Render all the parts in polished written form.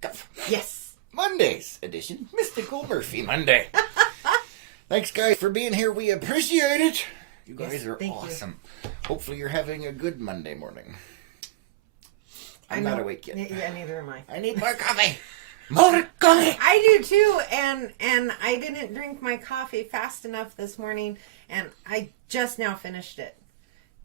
Cup. Yes. Monday's edition, Mystical Murphy Monday. Thanks, guys, for being here. We appreciate it. You guys are awesome. Hopefully you're having a good Monday morning. I'm not awake yet. Yeah, neither am I. I need more coffee. More coffee. I do too, and I didn't drink my coffee fast enough this morning, and I just now finished it.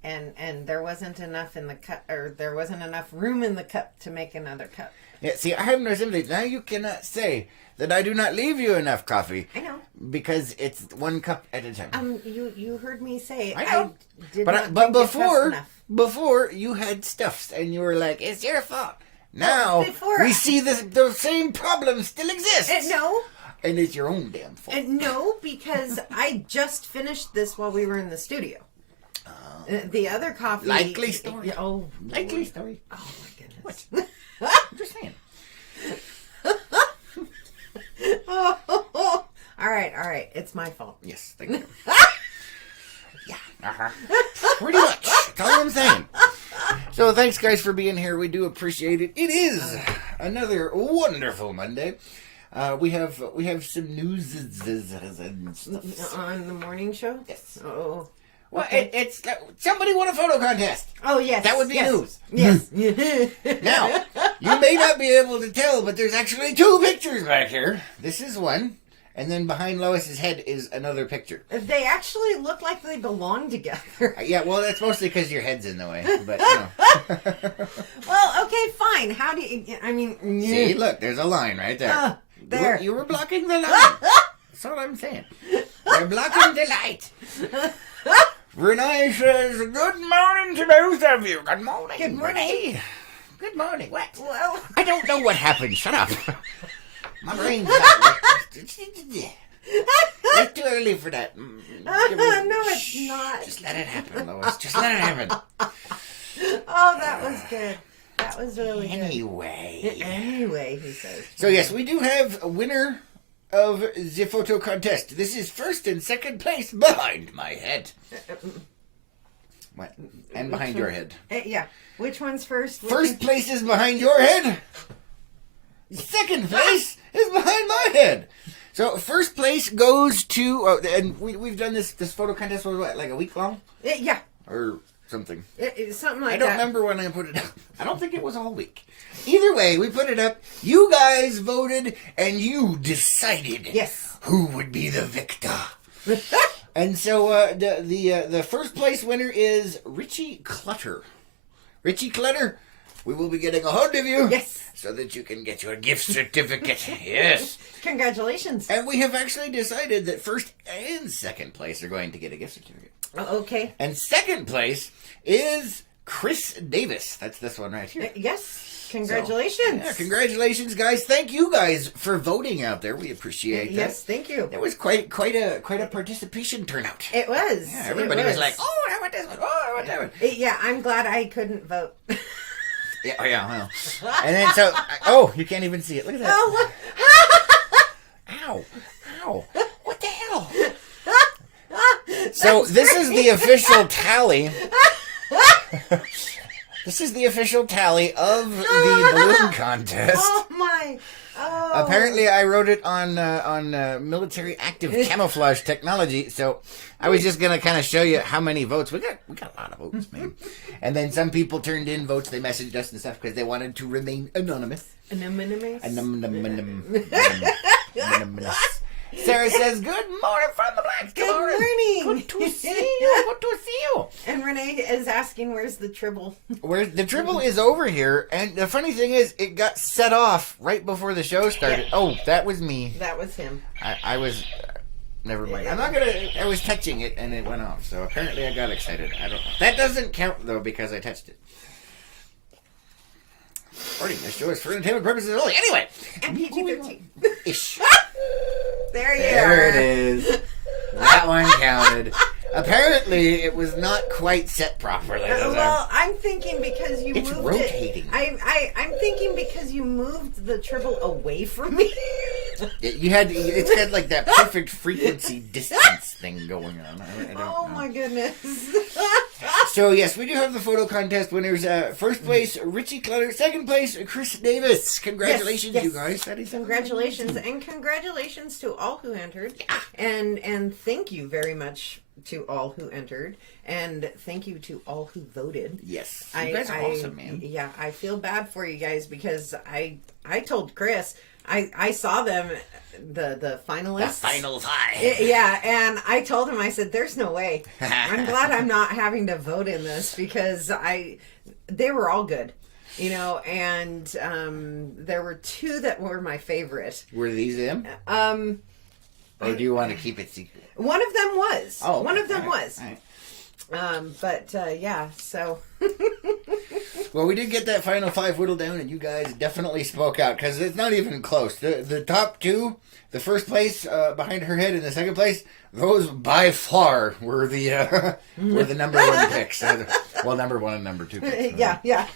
And there wasn't enough in the cup, or there wasn't enough room in the cup to make another cup. Yeah, see, I have no sympathy. Now you cannot say that I do not leave you enough coffee. I know. Because it's 1 cup at a time. You heard me say I know. I did not but drink it fast enough. Before you had stuffs and you were like, it's your fault. Now we see the same problem still exists. No. And it's your own damn fault. No, because I just finised this while we were in the studio. The other coffee. Likely story. Oh, likely story. Oh my goodness. What? I'm just saying. Oh. All right. It's my fault. Yes, thank you. Yeah. Pretty much. That's all I'm saying. So thanks, guys, for being here. We do appreciate it. It is another wonderful Monday. We have some news and stuff. On the morning show? Yes. Oh. Well, it's somebody won a photo contest. Oh, yes. That would be news. Yes. Now, you may not be able to tell, but there's actually 2 pictures back here. This is one, and then behind Lois's head is another picture. They actually look like they belong together. Yeah, well, that's mostly because your head's in the way, but, you know. Well, okay, fine. How do you, I mean... See, look, there's a line right there. There. You were blocking the light. That's all I'm saying. You're blocking the light. Renee says, good morning to both of you. Good morning. Good morning. Renee. Good morning. What? Well, I don't know what happened. Shut up. My brain's not... It's too early for that. no, it's not. Just let it happen, Lois. Just let it happen. Oh, that was good. That was really good. Anyway, he says. So, yes, we do have a winner of the photo contest. This is first and second place behind my head. What? And behind your head. Yeah. Which one's first? First place is behind your head. Second place is behind my head. So first place goes to, and we've done this photo contest was what, like a week long? Yeah. Or something. Something like that. I don't remember when I put it up. I don't think it was all week. Either way, we put it up. You guys voted, and you decided who would be the victor. And so the first place winner is Richie Clutter. Richie Clutter, we will be getting a hold of you. Yes. So that you can get your gift certificate. Yes. Congratulations. And we have actually decided that first and second place are going to get a gift certificate. Okay. And second place is Chris Davis. That's this one right here. Yes. Congratulations. So, yeah, congratulations, guys. Thank you guys for voting out there. We appreciate that. Yes, thank you. It was quite a participation turnout. It was. Yeah, everybody was like, "Oh, I want this one. Oh, I want that one." Yeah, I'm glad I couldn't vote. Yeah, well. And then so, you can't even see it. Look at that. Oh, Ow. What the hell? So this is the official tally. This is the official tally of the balloon contest. Oh my! Oh. Apparently, I wrote it on military active camouflage technology. So I was just gonna kind of show you how many votes we got. We got a lot of votes, man. And then some people turned in votes. They messaged us and stuff because they wanted to remain anonymous. Anonymous. Sarah says, good morning from the Blacks. Good morning. Good to see you. Good to see you. And Renee is asking, where's the tribble? The tribble is over here. And the funny thing is, it got set off right before the show started. Yeah. Oh, that was me. That was him. I was... never mind. I'm not gonna... I was touching it and it went off. So apparently I got excited. I don't know. That doesn't count, though, because I touched it. Recording this show is for entertainment purposes only. Anyway. And PG-13. Ish. There you are. There it is. That one counted. Apparently, it was not quite set properly. Well, I'm thinking because you moved it. It's rotating. I'm thinking because you moved the tribble away from me. It's got like that perfect frequency distance thing going on. I don't know. My goodness. So, yes, we do have the photo contest winners. First place, Richie Clutter. Second place, Chris Davis. Congratulations, you guys. That is congratulations. And congratulations to all who entered. And thank you very much to all who entered. And thank you to all who voted. Yes. You guys are awesome, man. Yeah, I feel bad for you guys because I told Chris, I saw them, the finalists. The final five. And I told him, I said, there's no way. I'm glad I'm not having to vote in this because they were all good. And there were two that were my favorite. Were these them? Or do you want to keep it secret? One of them was. Oh, one of them was. All right. So. Well, we did get that final five whittled down, and you guys definitely spoke out, because it's not even close. The top two, the first place behind her head and the second place, those by far were the number one picks. Well, number one and number two picks. Yeah.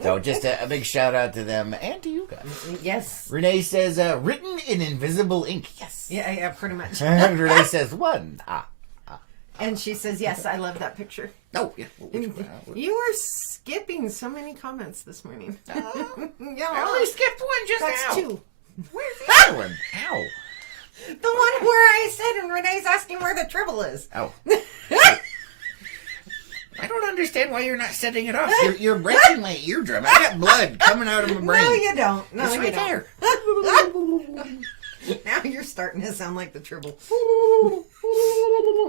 So just a big shout out to them and to you guys. Yes. Renee says, written in invisible ink. Yes. Yeah, pretty much. And Renee says, one. And she says, yes, I love that picture. Oh, yeah. You were skipping so many comments this morning. Yeah, I only skipped one just That's now. two. Where's the other one? Ow. The one where I said, and Renee's asking where the tribble is. Oh. I don't understand why you're not setting it off. You're breaking my eardrum. I got blood coming out of my brain. No, you don't. No, it's you right don't. there. Now you're starting to sound like the tribble.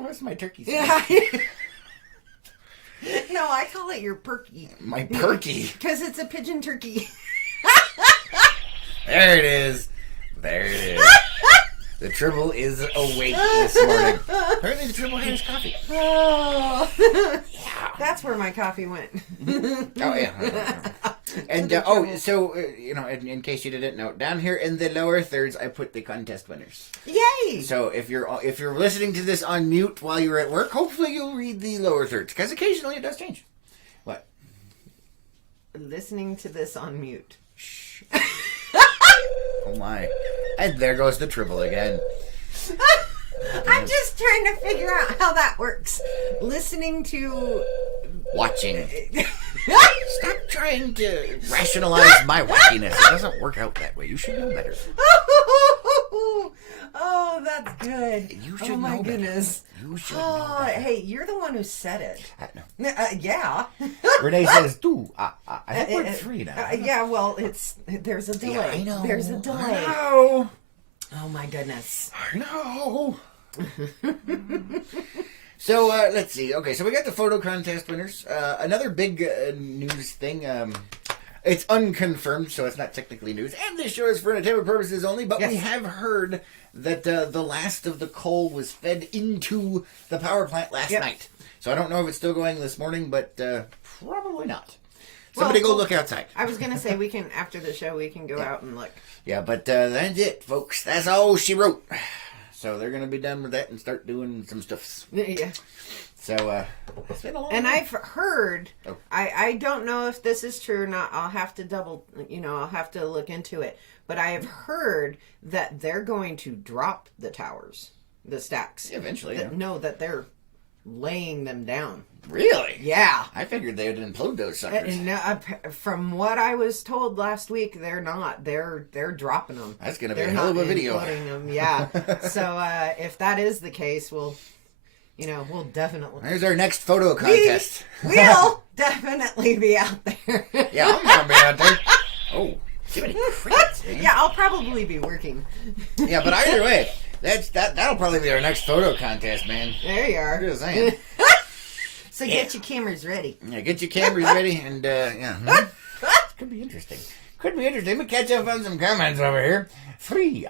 That's my turkey. Yeah. No, I call it your perky. My perky. Because it's a pigeon turkey. There it is. There it is. The tribble is awake this morning. Apparently the tribble has coffee. Oh. Yeah. That's where my coffee went. Oh, yeah. And, so, in case you didn't know, down here in the lower thirds, I put the contest winners. Yay! So if you're listening to this on mute while you're at work, hopefully you'll read the lower thirds, because occasionally it does change. What? Listening to this on mute. Shh. Oh, my. And there goes the tribble again. I'm just trying to figure out how that works. Listening to... Watching. Stop trying to rationalize my wackiness. It doesn't work out that way. You should know better. Oh, that's good. You should know my know goodness. Better. You should know better. Hey, you're the one who said it. No. Yeah. Renee says, I think we're three now. Yeah, well, there's a delay. Yeah, I know. There's a delay. I know. Oh, my goodness. I know. So, let's see. Okay, so we got the photo contest winners. Another big news thing. It's unconfirmed, so it's not technically news. And this show is for entertainment purposes only, but we have heard that the last of the coal was fed into the power plant last night. So I don't know if it's still going this morning, but probably not. Somebody go look outside. I was going to say, after the show, we can go out and look. Yeah, but that's it, folks. That's all she wrote. So they're going to be done with that and start doing some stuffs. Yeah. So, it's been a long And time. I've heard, I don't know if this is true or not. I'll have to I'll have to look into it. But I have heard that they're going to drop the towers, the stacks. Eventually, No, that they're laying them down. Really? Yeah. I figured they would implode those suckers. No, from what I was told last week, they're not. They're dropping them. That's going to be a hell of a video. Them. Yeah. So if that is the case, we'll definitely. There's our next photo contest. We'll definitely be out there. Yeah, I'm going to be out there. Oh, too many credits, man. Yeah, I'll probably be working. Yeah, but either way, that'll probably be our next photo contest, man. There you are. Just saying. So get your cameras ready. Yeah, get your cameras ready, and could be interesting. Let me catch up on some comments over here. 3.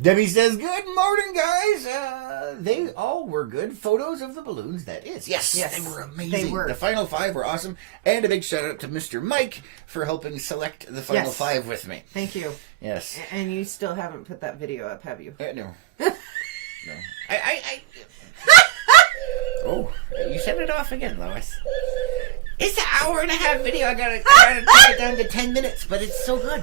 Debbie says, good morning, guys. They all were good photos of the balloons, that is. Yes, they were amazing. They were. The final 5 were awesome. And a big shout out to Mr. Mike for helping select the final 5 with me. Thank you. Yes. And you still haven't put that video up, have you? No. No. I Oh, you set it off again, Lois. It's an hour and a half video. I gotta take it down to 10 minutes, but it's so good.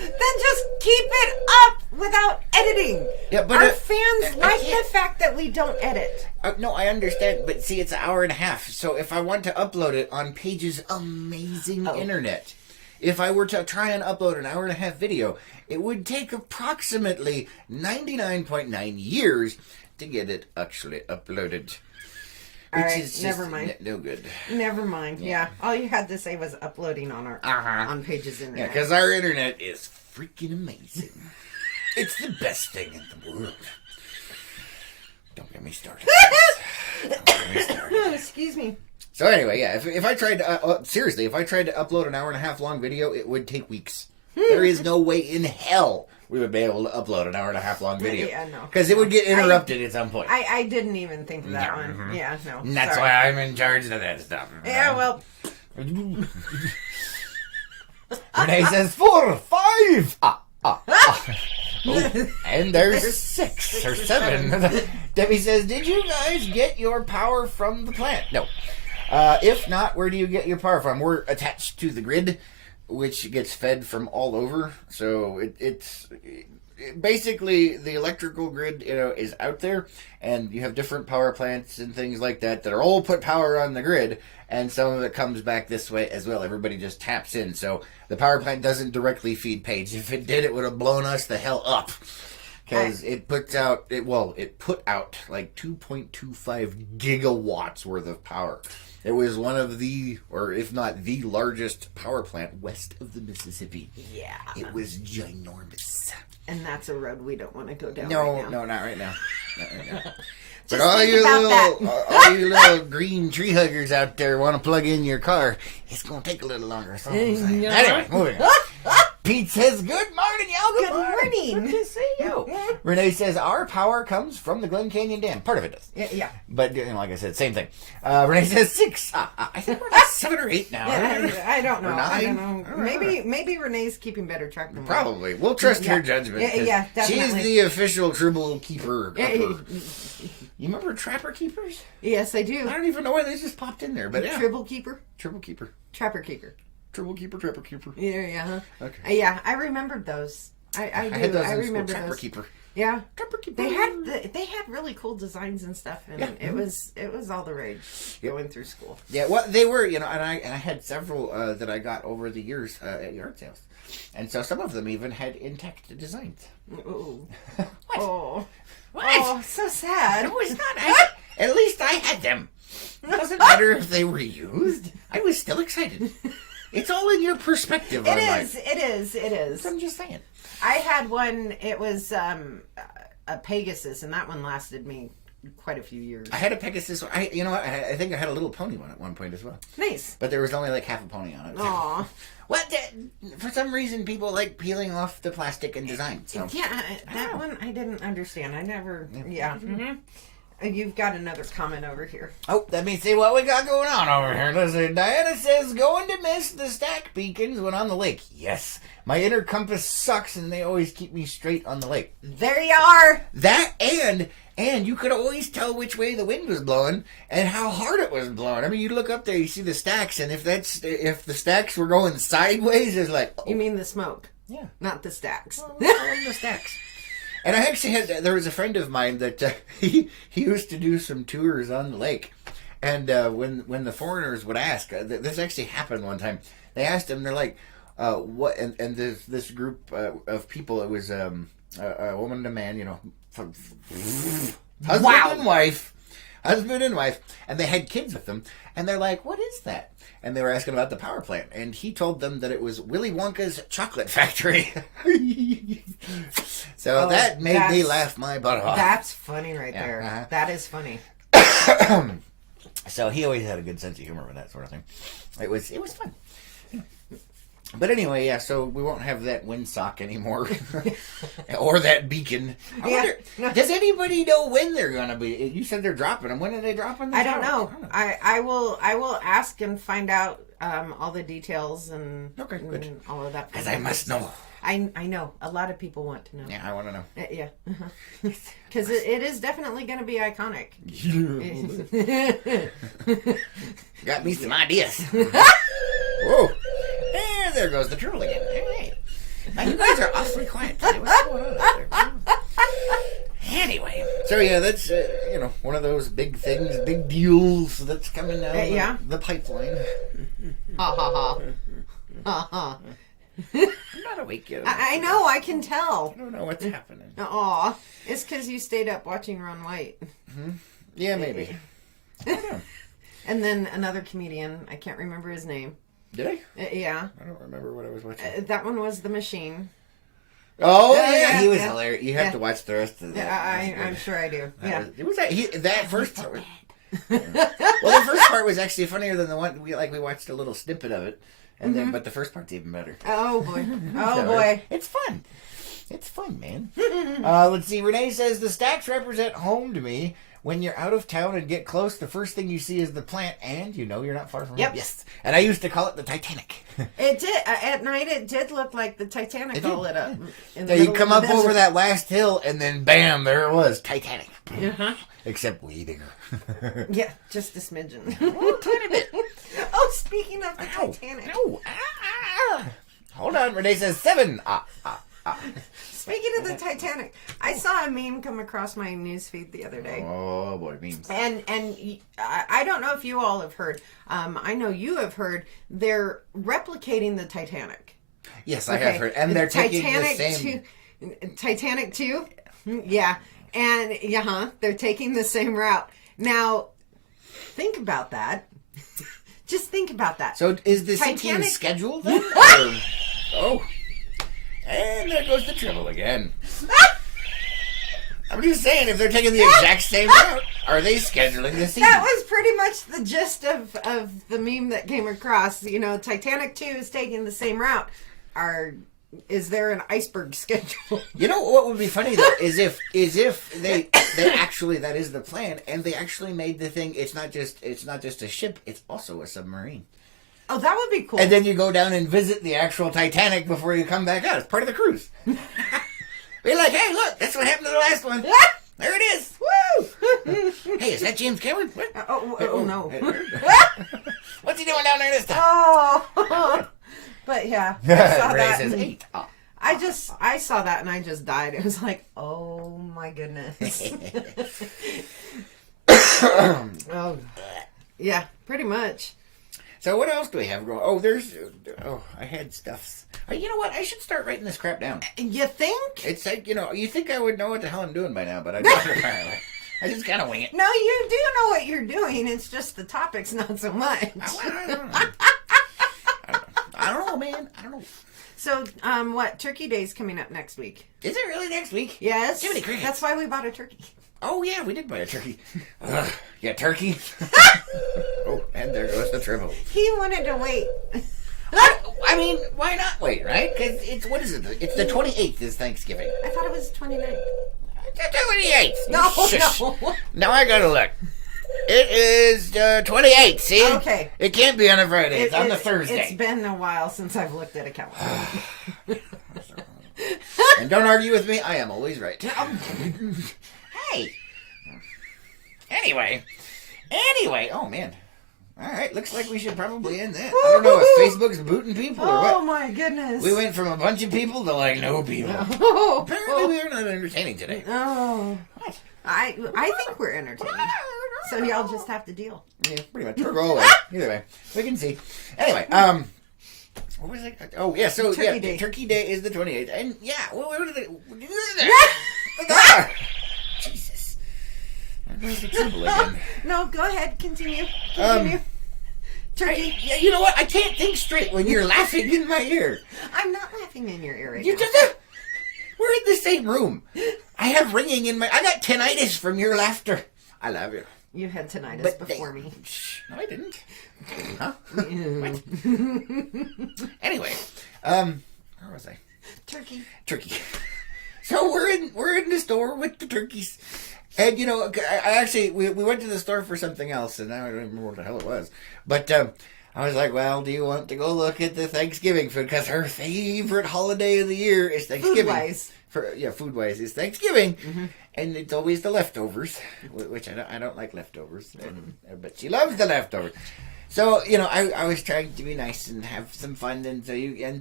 Then just keep it up without editing. Yeah, but our fans like the fact that we don't edit. No, I understand, but see, it's an hour and a half. So if I want to upload it on Paige's amazing internet, if I were to try and upload an hour and a half video, it would take approximately 99.9 years to get it actually uploaded. All right, never mind. No good. Never mind. Yeah. All you had to say was uploading on our on Paige's internet. Yeah, because our internet is freaking amazing. It's the best thing in the world. Don't get me started. Don't get me started. Excuse me. So anyway, yeah, if I tried to, seriously, if I tried to upload an hour and a half long video, it would take weeks. There is no way in hell we would be able to upload an hour and a half long video. Yeah, no. Because it would get interrupted at some point. I didn't even think of that one. Mm-hmm. Yeah, no. And that's why I'm in charge of that stuff. Yeah, well. Renee says 4, 5. Oh, and there's 6 or 7. Debbie says, did you guys get your power from the plant? No. If not, where do you get your power from? We're attached to the grid, which gets fed from all over. So it's basically the electrical grid, is out there, and you have different power plants and things like that are all put power on the grid, and some of it comes back this way as well. Everybody just taps in. So the power plant doesn't directly feed Paige. If it did, it would have blown us the hell up. Because it put out like 2.25 gigawatts worth of power. It was one of the, or if not the largest power plant west of the Mississippi. Yeah. It was ginormous. And that's a road we don't want to go down No, right now. no, not right now. Not right now. But Just all think you little green tree huggers out there want to plug in your car, it's going to take a little longer. So anyway, moving on. Pete says, good morning, y'all. Good morning. Good to see you. Renee says, our power comes from the Glen Canyon Dam. Part of it does. Yeah. But, like I said, same thing. Renee says 6. I think we're at 7 or 8 now. I don't know. Or 9. I don't know. Maybe Renee's keeping better track than Probably. We'll trust her judgment. Yeah, definitely. She's the official Tribble Keeper. You remember Trapper Keepers? Yes, I do. I don't even know why they just popped in there, but yeah. Tribble Keeper? Tribble Keeper. Trapper Keeper. Tribble Keeper, Trapper Keeper. Yeah. Okay. Yeah, I remembered those. I do. had those I in remember school. Trapper those. Keeper. Yeah. Trapper Keeper. They had really cool designs and stuff, and it was all the rage going through school. Yeah, well, they were, and I had several that I got over the years at yard sales, and so some of them even had intact designs. Ooh. What? Oh. What? Oh, so sad. No, it's not. At least I had them. It doesn't matter if they were used. I was still excited. It's all in your perspective. It is. I'm just saying. I had one. It was a Pegasus, and that one lasted me quite a few years. I had a Pegasus. I think I had a little pony one at one point as well. Nice. But there was only like half a pony on it. Aw. What? For some reason, people like peeling off the plastic and design. So. Yeah, that one I didn't understand. I never. Yeah. Mm-hmm. You've got another comment over here. Oh, let me see what we got going on over here. Listen, Diana says, going to miss the stack beacons when on the lake. Yes. My inner compass sucks and they always keep me straight on the lake. There you are. That and you could always tell which way the wind was blowing and how hard it was blowing. I mean, you look up there, you see the stacks, and if the stacks were going sideways, it's like... Oh. You mean the smoke? Yeah. Not the stacks. Well, the stacks. And I actually there was a friend of mine that he used to do some tours on the lake. And when the foreigners would ask, this actually happened one time, they asked him, they're like, what, and there's this group of people, it was a woman and a man, husband and wife, and they had kids with them, and they're like, what is that? And they were asking about the power plant, and he told them that it was Willy Wonka's chocolate factory. So that made me laugh my butt off. That's funny there. Uh-huh. That is funny. So he always had a good sense of humor with that sort of thing. It was fun. But anyway, yeah, so we won't have that windsock anymore. Or that beacon. I wonder, does anybody know when they're going to be? You said they're dropping them. When are they dropping them? I don't know. I will ask and find out all the details and, and all of that. Because I must know. I know. A lot of people want to know. Yeah, I want to know. Yeah. Because it is definitely going to be iconic. Got me some ideas. Whoa. There goes the troll again. Hey. Man, you guys are awfully quiet today. What's going on out there? Anyway, so yeah, that's one of those big things, big deals that's coming down the pipeline. Ha ha ha. Ha ha. I'm not awake yet. I know, I can tell. I don't know what's happening. Aw, it's because you stayed up watching Ron White. Mm-hmm. Yeah, maybe. I don't know. And then another comedian, I can't remember his name. Did I? Yeah. I don't remember what I was watching. That one was The Machine. Oh, yeah, he was hilarious. You have to watch the rest of that. Yeah, I'm sure I do. That first part. Well, the first part was actually funnier than the one we watched a little snippet of it, and then but the first part's even better. Oh boy! Oh boy! It's fun. It's fun, man. Let's see. Renee says the stacks represent home to me. When you're out of town and get close, the first thing you see is the plant, and you know you're not far from home. Yes. And I used to call it the Titanic. It did. At night, it did look like the Titanic all lit up. Yeah, you come up over that last hill, and then bam, there it was, Titanic. Uh-huh. Except way bigger. Yeah, just a smidgen. A tiny bit. Oh, speaking of the Titanic. No. Hold on, Renee says 7. Speaking of the Titanic, I saw a meme come across my newsfeed the other day. Oh boy, memes! And I don't know if you all have heard. I know you have heard. They're replicating the Titanic. Yes, I have heard, and they're taking Titanic the same. Titanic 2, yeah, and they're taking the same route. Now, think about that. Just think about that. So, is the sinking scheduled then? Oh. And there goes the triple again. I'm just saying, if they're taking the exact same route, are they scheduling the season? That was pretty much the gist of the meme that came across. Titanic 2 is taking the same route. Is there an iceberg schedule? You know what would be funny though is if they actually, that is the plan, and they actually made the thing. It's not just a ship; it's also a submarine. Oh, that would be cool. And then you go down and visit the actual Titanic before you come back out. It's part of the cruise. Be like, hey, look, that's what happened to the last one. There it is. Woo! Hey, is that James Cameron? Oh, no. What's he doing down there this time? Oh. But yeah, I saw that. Says 8. Oh. I saw that and I just died. It was like, oh my goodness. Oh, yeah, pretty much. So what else do we have going? I had stuff. You know what? I should start writing this crap down. You think? It's like, you think I would know what the hell I'm doing by now, but I don't apparently. I just kind of wing it. No, you do know what you're doing. It's just the topic's not so much. I don't know, man. I don't know. So, what? Turkey Day's coming up next week. Is it really next week? Yes. Jiminy Cricket. That's why we bought a turkey. Oh, yeah, we did buy a turkey. Yeah, turkey. Oh, and there goes the triple. He wanted to wait. I mean, why not wait, right? Because what is it? It's the 28th is Thanksgiving. I thought it was 29th. The 28th. No, Shush. no. Now I gotta look. It is 28th, see? Okay. It can't be on a Friday. It's on the Thursday. It's been a while since I've looked at a calendar. And don't argue with me. I am always right. Hey. Anyway. Oh, man. All right. Looks like we should probably end that. I don't know if Facebook's booting people or what. Oh, my goodness. We went from a bunch of people to, no people. Oh. Apparently we are not entertaining today. Oh. What? I think we're entertaining. So y'all just have to deal. Yeah, pretty much. Or go away. Either way. We can see. Anyway, what was it? Oh, yeah, so, Turkey Day. Turkey Day is the 28th. And, yeah, what are they? Jesus. There's the trouble again. No, go ahead. Continue. Turkey. You know what? I can't think straight when you're laughing in my ear. I'm not laughing in your ear right You now. just, we're in the same room. I have ringing in my... I got tinnitus from your laughter. I love you. You had tinnitus before me. No, I didn't. Huh? What? Anyway, where was I? Turkey. So we're in the store with the turkeys, and I actually we went to the store for something else, and I don't remember what the hell it was. But I was like, well, do you want to go look at the Thanksgiving food? Because her favorite holiday of the year is Thanksgiving. Food-wise is Thanksgiving. Mm-hmm. And it's always the leftovers, which I don't like leftovers, but she loves the leftovers. So, I was trying to be nice and have some fun, and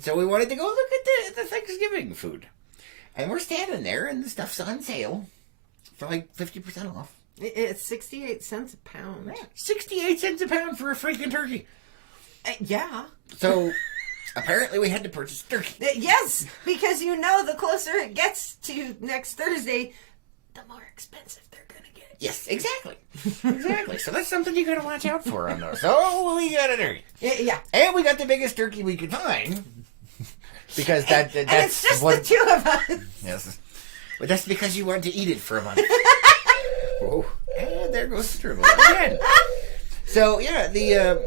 so we wanted to go look at the Thanksgiving food. And we're standing there, and the stuff's on sale for like 50% off. It's 68 cents a pound. Yeah, 68 cents a pound for a freaking turkey. Yeah. So, apparently we had to purchase turkey. Yes, because the closer it gets to next Thursday, the more expensive they're going to get. Yes, exactly. Exactly. So that's something you got to watch out for on those. So we got a turkey. Yeah. And we got the biggest turkey we could find. Because that's and it's just the two of us. Yes. But that's because you wanted to eat it for a month. Whoa. And there goes the turtle again. So, yeah, it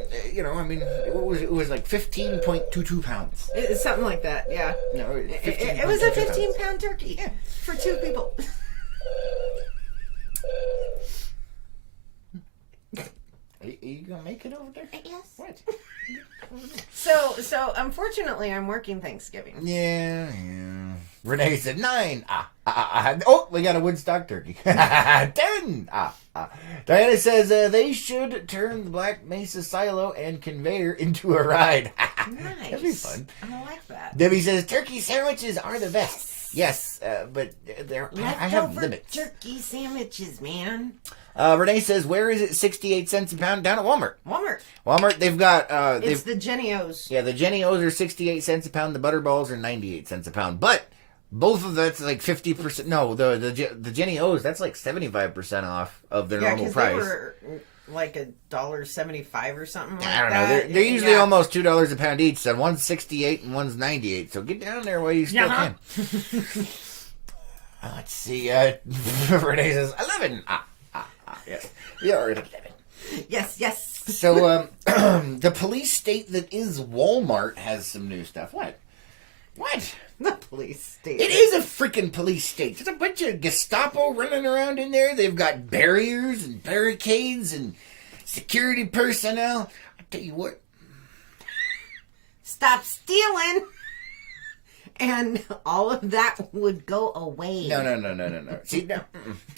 was like 15.22 pounds. It's something like that, yeah. No, it was a 15-pound turkey for two people. Are you going to make it over there? Yes. What? So unfortunately, I'm working Thanksgiving. Yeah. Renee said 9. Oh, we got a Woodstock turkey. 10. Diana says they should turn the Black Mesa silo and conveyor into a ride. Nice. That'd be fun. I like that. Debbie says turkey sandwiches are the best. Yes, but I have limits. Turkey sandwiches, man. Renee says, where is it 68 cents a pound? Down at Walmart. Walmart, they've got... it's the Jenny O's. Yeah, the Jenny O's are 68 cents a pound. The Butterballs are 98 cents a pound. But both of that's like 50%. No, the Jenny O's, that's like 75% off of their normal price. They were like $1.75 or something like I don't that. know. They're usually almost $2 a pound each. So one's 68 and one's 98. So get down there while you still can. Let's see. Renee says 11. Yes. We are at 11. Yes. So, the police state that is Walmart has some new stuff. What? The police state. It is a freaking police state. There's a bunch of Gestapo running around in there. They've got barriers and barricades and security personnel. I tell you what. Stop stealing. And all of that would go away. No. See, no,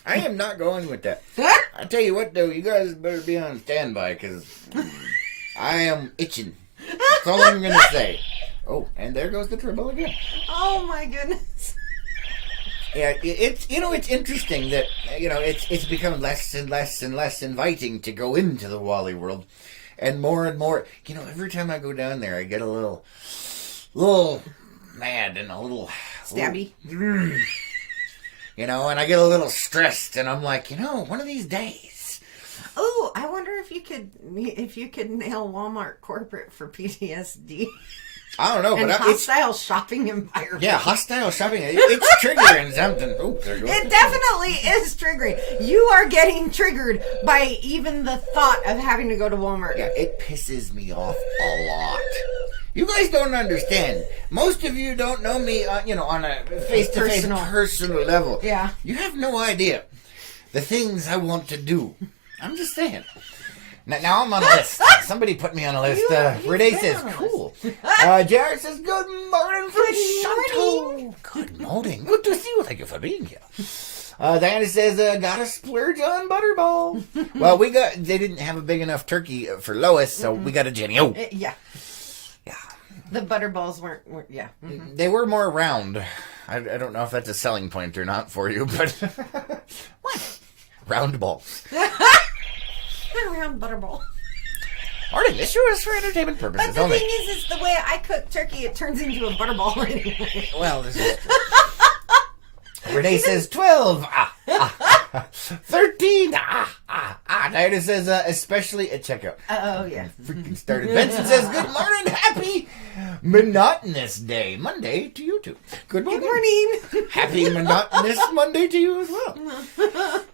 I am not going with that. I tell you what, though, you guys better be on standby, because I am itching. That's all I'm going to say. Oh, and there goes the trouble again. Oh, my goodness. Yeah, it's interesting that, it's become less and less and less inviting to go into the Wally world. And more, every time I go down there, I get a little mad and a little stabby. And I get a little stressed, and I'm like, one of these days. Oh, I wonder if you could nail Walmart corporate for PTSD. I don't know, and but hostile shopping environment. Yeah, hostile shopping. It's triggering something. Oh, there goes. It definitely is triggering. You are getting triggered by even the thought of having to go to Walmart. Yeah, it pisses me off a lot. You guys don't understand. Most of you don't know me, on a face-to-face personal level. Yeah. You have no idea the things I want to do. I'm just saying. Now I'm on a list. Somebody put me on a list. Renee says, cool. Jared says, good morning from Chantal. Good morning. Good to see you. Thank you for being here. Diana says, gotta splurge on Butterball. Well, they didn't have a big enough turkey for Lois, so we got a Jenny O. Yeah. The Butterballs weren't yeah. Mm-hmm. They were more round. I don't know if that's a selling point or not for you, but... What? Round balls. Round Butterball. Morning, this show is for entertainment purposes but the only. thing is the way I cook turkey, it turns into a Butterball anyway. Well, this is true. Renee says 12. 13. Diana says, especially at checkout. Oh, yeah. Freaking started. Benson says, good morning. Happy monotonous day. Monday to you too. Good morning. Good morning. Happy monotonous Monday to you as well.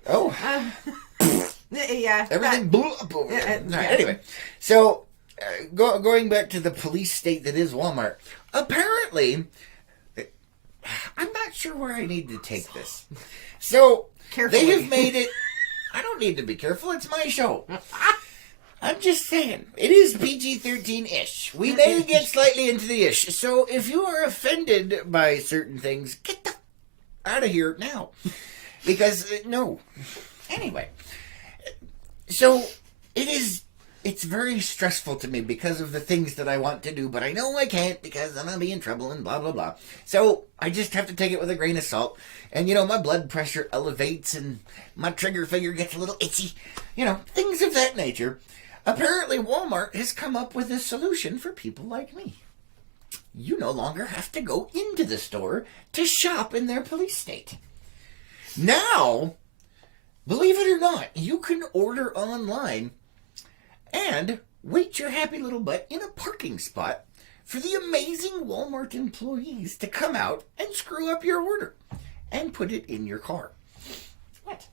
Oh. Yeah. Everything blew up over there. Anyway, so going back to the police state that is Walmart, apparently, I'm not sure where I need to take this. So, Carefully. They have made it... I don't need to be careful. It's my show. I'm just saying. It is PG-13-ish. We may get slightly into the ish. So, if you are offended by certain things, get the out of here now. Because, no. Anyway. So, it is it's very stressful to me because of the things that I want to do, but I know I can't because I'm going to be in trouble and blah, blah, blah. So I just have to take it with a grain of salt. And, my blood pressure elevates and my trigger finger gets a little itchy. Things of that nature. Apparently, Walmart has come up with a solution for people like me. You no longer have to go into the store to shop in their police state. Now, believe it or not, you can order online and wait your happy little butt in a parking spot for the amazing Walmart employees to come out and screw up your order and put it in your car. What?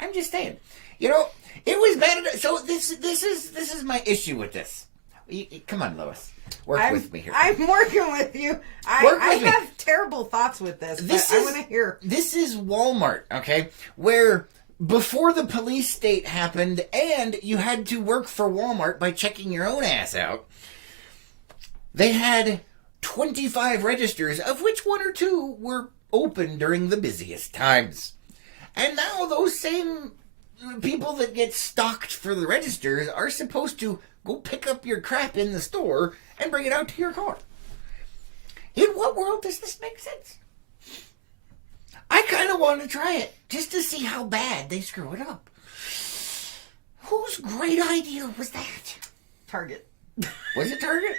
I'm just saying. It was bad. So this is my issue with this. Come on, Lois. Work with me here. I'm working with you. I have terrible thoughts with this, but I want to hear. This is Walmart, okay? Where before the police state happened and you had to work for Walmart by checking your own ass out, they had 25 registers, of which 1 or 2 were open during the busiest times. And now those same people that get stocked for the registers are supposed to go pick up your crap in the store and bring it out to your car. In what world does this make sense? I kind of want to try it just to see how bad they screw it up. Whose great idea was that? Target. Was it Target?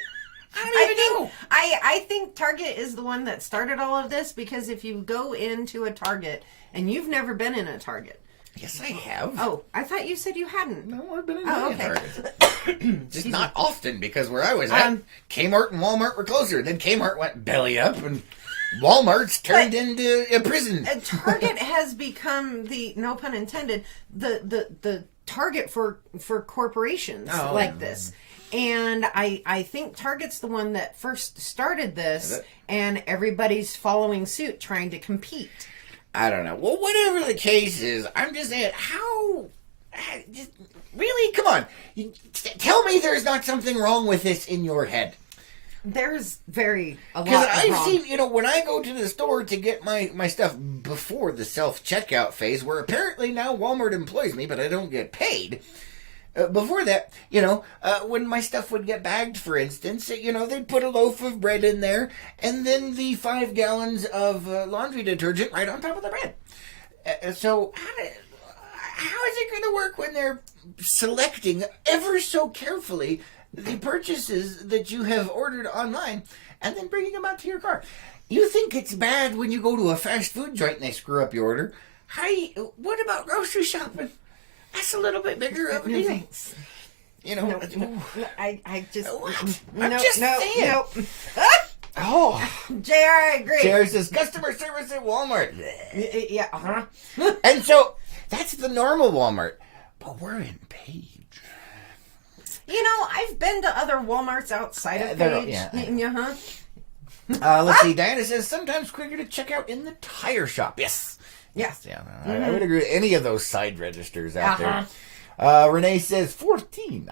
I don't even know. I think Target is the one that started all of this, because if you go into a Target and you've never been in a Target. Yes, I have. Oh, I thought you said you hadn't. No, I've been in Target. Just not often, because where I was at, Kmart and Walmart were closer. Then Kmart went belly up and Walmart's turned into a prison. Target has become the, no pun intended, the target for corporations like this. And I think Target's the one that first started this, and everybody's following suit, trying to compete. I don't know. Well, whatever the case is, I'm just saying, really? Come on. Tell me there's not something wrong with this in your head. There's a lot Because I've wrong. seen, when I go to the store to get my stuff before the self-checkout phase, where apparently now Walmart employs me, but I don't get paid. Before that, when my stuff would get bagged, for instance, they'd put a loaf of bread in there and then the 5 gallons of laundry detergent right on top of the bread. So how is it going to work when they're selecting ever so carefully the purchases that you have ordered online and then bringing them out to your car? You think it's bad when you go to a fast food joint and they screw up your order. What about grocery shopping? That's a little bit bigger of a deal. Thanks. No, I just... I'm just saying. No. Oh. JR, I agree. JR says, customer service at Walmart. Yeah, And so, that's the normal Walmart. But we're in Page. I've been to other Walmarts outside of Page. Let's see. Diana says, sometimes quicker to check out in the tire shop. Yes. Yes, yeah, I would agree with any of those side registers out there. Renee says 14.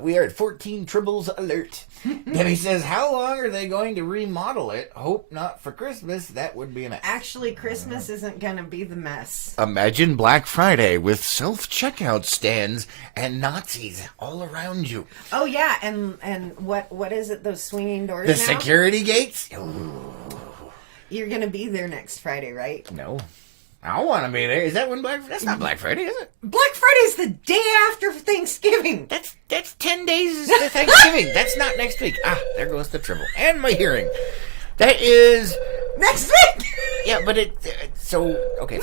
We are at 14 tribbles alert. Debbie says, how long are they going to remodel it? Hope not for Christmas. That would be a mess. Actually, Christmas isn't going to be the mess. Imagine Black Friday with self-checkout stands and Nazis all around you. Oh, yeah. And what is it, those swinging doors The now? security gates? You're going to be there next Friday, right? No. I don't want to be there. Is that when that's not Black Friday, is it? Black Friday's the day after Thanksgiving. That's 10 days to Thanksgiving. That's not next week. There goes the tribble. And my hearing. That is... Next week! Yeah, but okay.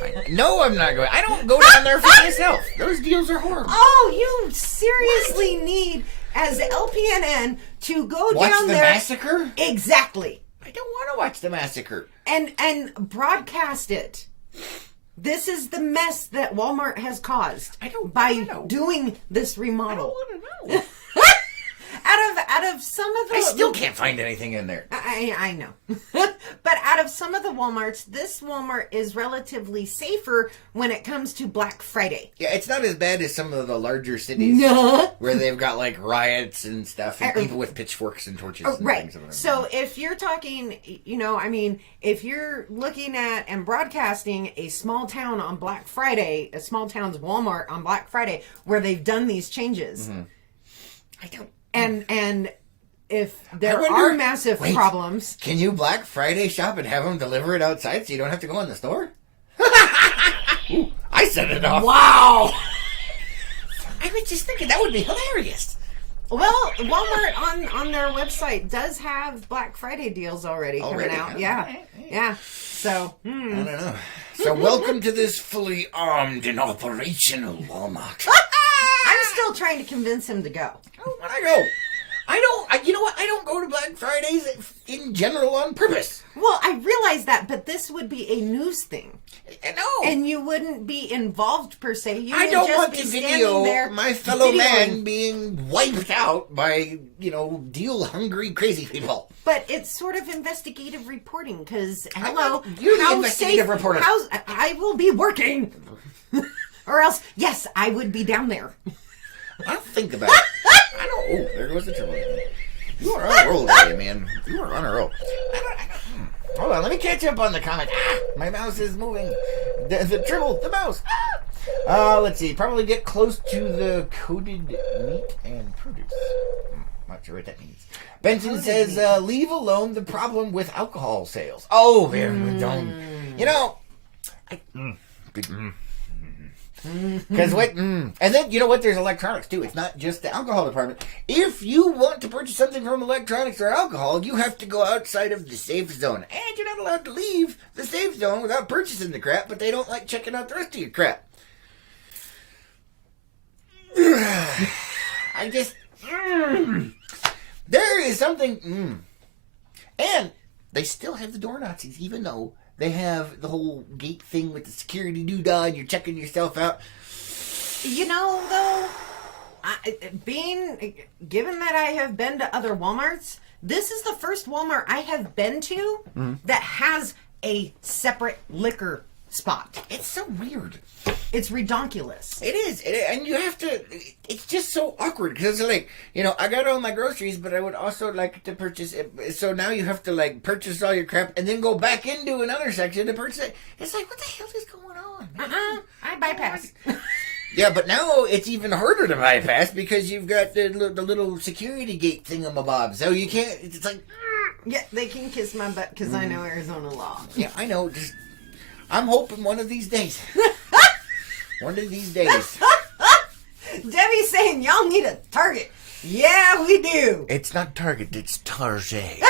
Fine. No, I'm not going. I don't go down there for myself. Those deals are horrible. Oh, you seriously need, as LPNN, to go watch down the there... massacre? Exactly. I don't want to watch the massacre. And broadcast it. This is the mess that Walmart has caused by doing this remodel. I don't want to know. Out of some of the... I still can't find anything in there. I know. But out out of some of the Walmarts, this Walmart is relatively safer when it comes to Black Friday. Yeah, it's not as bad as some of the larger cities where they've got like riots and stuff and people with pitchforks and torches. And right. things So if you're talking, if you're looking at and broadcasting a small town on Black Friday, a small town's Walmart on Black Friday, where they've done these changes, I don't. And if there are massive problems, can you Black Friday shop and have them deliver it outside so you don't have to go in the store? Ooh, I set it off. Wow! I was just thinking that would be hilarious. Well, Walmart on their website does have Black Friday deals already coming out. Yeah. So, I don't know. So welcome to this fully armed and operational Walmart. I'm still trying to convince him to go. Oh, when I go. You know what? I don't go to Black Fridays in general on purpose. Well, I realize that, but this would be a news thing. No. And you wouldn't be involved per se. I don't want to video my fellow man being wiped out by, deal-hungry crazy people. But it's sort of investigative reporting, because, you're the investigative reporter. I will be working. Or else, yes, I would be down there. I'll think about it. Oh, there goes the triple. You are on a roll today, man. You are on a roll. Hold on, let me catch up on the comment. My mouse is moving. The mouse. Let's see. Probably get close to the coated meat and produce. Not sure what that means. Benson says, leave alone the problem with alcohol sales. Oh, don't. Because and then you know what? There's electronics too. It's not just the alcohol department. If you want to purchase something from electronics or alcohol, you have to go outside of the safe zone, and you're not allowed to leave the safe zone without purchasing the crap. But they don't like checking out the rest of your crap. There is something, and they still have the door Nazis, even though they have the whole gate thing with the security doodah, and you're checking yourself out. Though, given that I have been to other Walmarts, this is the first Walmart I have been to that has a separate liquor spot. It's so weird. It's redonkulous. It is. And you have to, it's just so awkward because I got all my groceries, but I would also like to purchase it. So now you have to purchase all your crap and then go back into another section to purchase it. It's like, what the hell is going on? I bypass. Yeah, but now it's even harder to bypass because you've got the little security gate thingamabob. So you can't, it's like. Yeah, they can kiss my butt because I know Arizona law. Yeah, I know. I'm hoping one of these days. One of these days. Debbie's saying y'all need a Target. Yeah, we do. It's not Target, it's Target.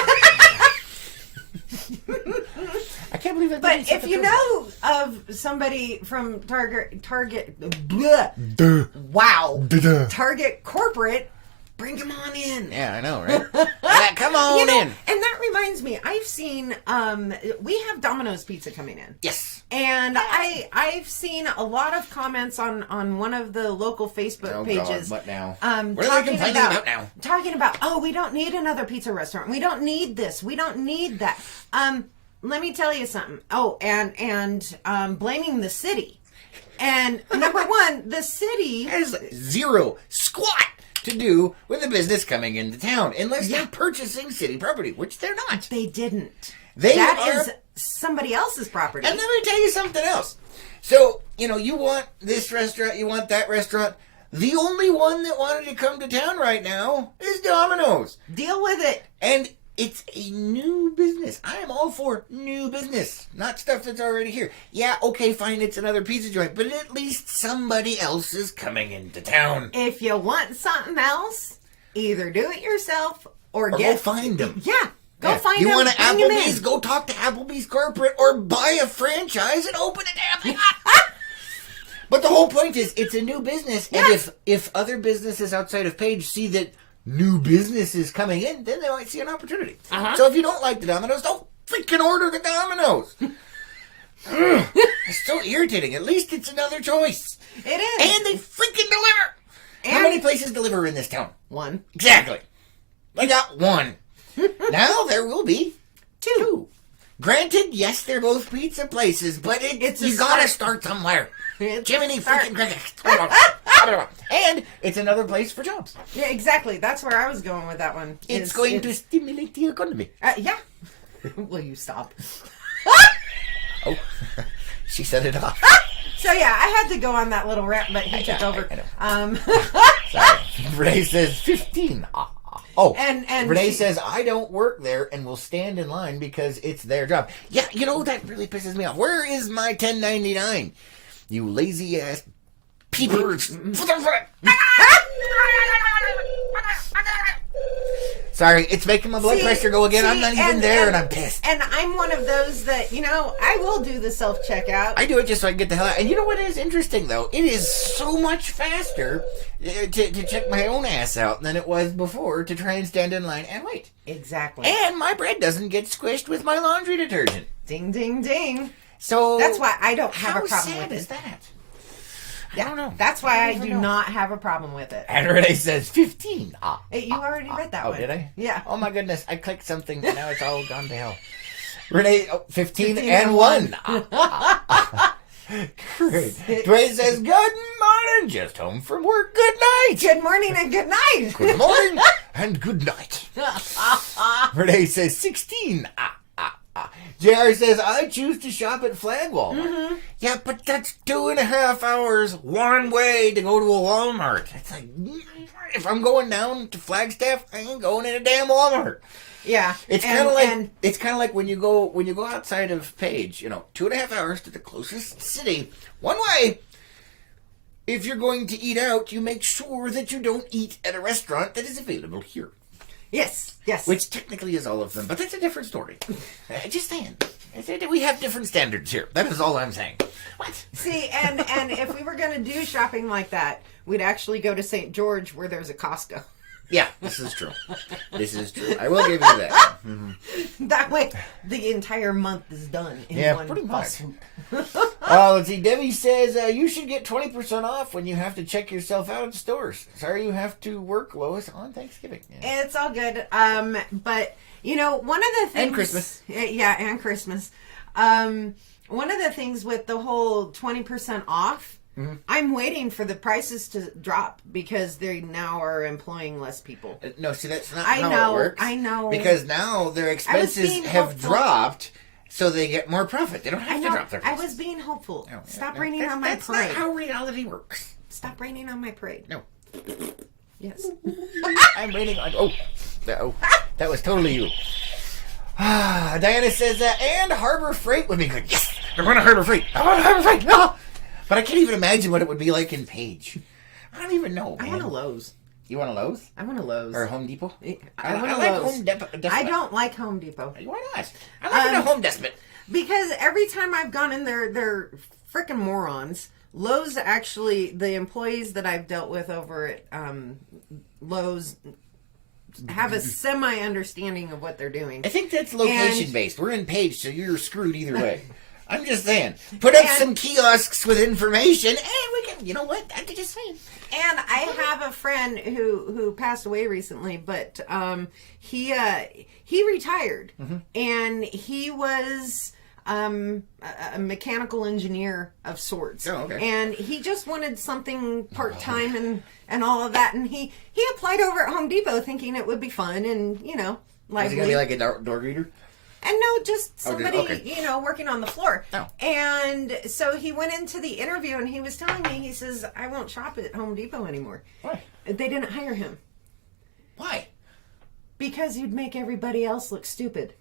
I can't believe it. But if you know of somebody from Target, wow, Target corporate, bring them on in. Yeah, I know, right? Come on in. And that reminds me, I've seen, we have Domino's Pizza coming in. Yes. And I've seen a lot of comments on one of the local Facebook pages. God, what now? What are they complaining about now? Talking about, we don't need another pizza restaurant. We don't need this. We don't need that. Let me tell you something. Oh, and blaming the city. And number one, the city has zero squat to do with a business coming into town unless they're purchasing city property, which they're not. They didn't. That is somebody else's property. And let me tell you something else. So, you want this restaurant, you want that restaurant. The only one that wanted to come to town right now is Domino's. Deal with it. And it's a new business. I am all for new business, not stuff that's already here. Yeah, okay, fine, it's another pizza joint, but at least somebody else is coming into town. If you want something else, either do it yourself or go find them. Yeah, go find them. You want an Applebee's? Go talk to Applebee's corporate or buy a franchise and open a damn thing up. But the whole point is, it's a new business, and if other businesses outside of Page see that new business is coming in, then they might see an opportunity. So if you don't like the Domino's, don't freaking order the Domino's. It's so irritating. At least it's another choice. It is. And they freaking deliver. How many places deliver in this town? One. Exactly. I got one. Now there will be two. Granted, yes, they're both pizza places, but you gotta start somewhere. Jiminy freaking cricket. And it's another place for jobs. Yeah, exactly. That's where I was going with that one. It's going to stimulate the economy. Yeah. Will you stop? Oh, she set it off. So yeah, I had to go on that little rant, but he took over. Sorry. Renee says 15. Oh, and Renee says, I don't work there and will stand in line because it's their job. Yeah, you know, that really pisses me off. Where is my 1099? You lazy ass peepers. Sorry, it's making my blood pressure go again. I'm not even there and I'm pissed. And I'm one of those that, I will do the self-checkout. I do it just so I can get the hell out. And you know what is interesting, though? It is so much faster to check my own ass out than it was before to try and stand in line and wait. Exactly. And my bread doesn't get squished with my laundry detergent. Ding, ding, ding. So that's why I don't have a problem with it. How sad is that? Yeah, I don't know. That's why I do not have a problem with it. And Renee says 15. You already read that one. Oh, did I? Yeah. Oh, my goodness. I clicked something, and now it's all gone to hell. Renee, 15 and 1. Great. Dwayne says, good morning. Just home from work. Good night. Good morning and good night. Good morning and good night. Renee says 16. JR says, I choose to shop at Flag Walmart. Mm-hmm. Yeah, but that's 2.5 hours one way to go to a Walmart. It's like, if I'm going down to Flagstaff, I ain't going in a damn Walmart. Yeah. It's kind of like when you go outside of Page, 2.5 hours to the closest city, one way. If you're going to eat out, you make sure that you don't eat at a restaurant that is available here. Yes. Which technically is all of them, but that's a different story. Just saying. We have different standards here. That is all I'm saying. What? See, and if we were going to do shopping like that, we'd actually go to St. George where there's a Costco. Yeah, this is true. I will give you that. Mm-hmm. That way, the entire month is done in one pretty much. swoop. Let's see. Debbie says, you should get 20% off when you have to check yourself out in stores. Sorry you have to work, Lois, on Thanksgiving. Yeah. It's all good. But, one of the things... And Christmas. Yeah, and Christmas. One of the things with the whole 20% off, mm-hmm. I'm waiting for the prices to drop because they now are employing less people. No, see, that's not how it works. I know. Because now their expenses have dropped, so they get more profit. They don't have to drop their prices. I was being hopeful. Stop raining on my parade. That's not how reality works. Stop raining on my parade. No. Yes. I'm raining on... Oh, that was totally you. Diana says, and Harbor Freight would be good. Yes, I want a Harbor Freight. I want a Harbor Freight. No. But I can't even imagine what it would be like in Page. I don't even know, man. I want a Lowe's. You want a Lowe's? I want a Lowe's. Or a Home Depot? I want a like Lowe's. Home Depot. I don't like Home Depot. Why not? I like a Home Depot. Because every time I've gone in there, they're freaking morons. Lowe's actually, the employees that I've dealt with over at Lowe's have a semi-understanding of what they're doing. I think that's location-based. We're in Page, so you're screwed either way. I'm just saying. Put up some kiosks with information, and we can, you know what? I'm just saying. And I have a friend who passed away recently, but he retired, mm-hmm. and he was a mechanical engineer of sorts. Oh, okay. And he just wanted something part-time and all of that, and he applied over at Home Depot thinking it would be fun and, lively. Was he going to be like a door greeter? And no, just somebody, okay. Working on the floor. Oh. And so he went into the interview and he was telling me, he says, I won't shop at Home Depot anymore. Why? They didn't hire him. Why? Because you'd make everybody else look stupid.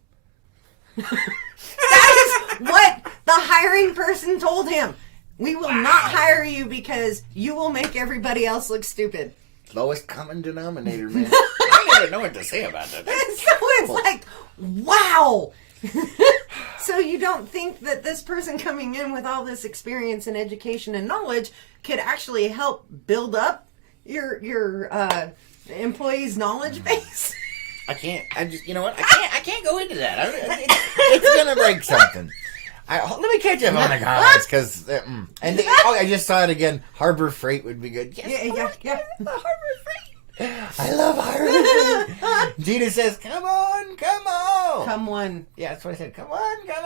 That is what the hiring person told him. We will not hire you because you will make everybody else look stupid. Lowest common denominator, man. I don't even know what to say about that. So it's like, wow. So you don't think that this person coming in with all this experience and education and knowledge could actually help build up your employees' knowledge base? I can't. You know what? I can't go into that. It's gonna break something. Let me catch up on the comments because I just saw it again. Harbor Freight would be good. Yes, yeah. Harbor Freight. I love Harbor Freight. Gina says, "Come on, come on." Come on. Yeah, that's what I said. Come on, guys.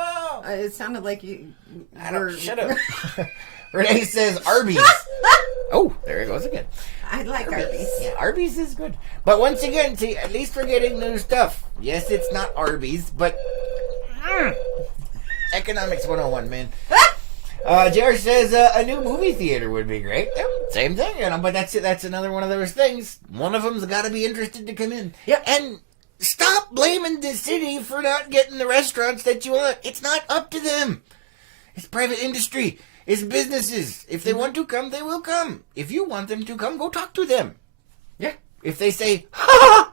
It sounded like you. I don't. Shut up. Renee says Arby's. Oh, there it goes again. I like Arby's. Yeah, Arby's is good. But once again, see, at least we're getting new stuff. Yes, it's not Arby's, but economics 101, man. JR says a new movie theater would be great. Yeah, same thing, but that's another one of those things. One of them's got to be interested to come in. Yeah. And stop blaming the city for not getting the restaurants that you want. It's not up to them. It's private industry. It's businesses. If they want to come, they will come. If you want them to come, go talk to them. Yeah. If they say, ha,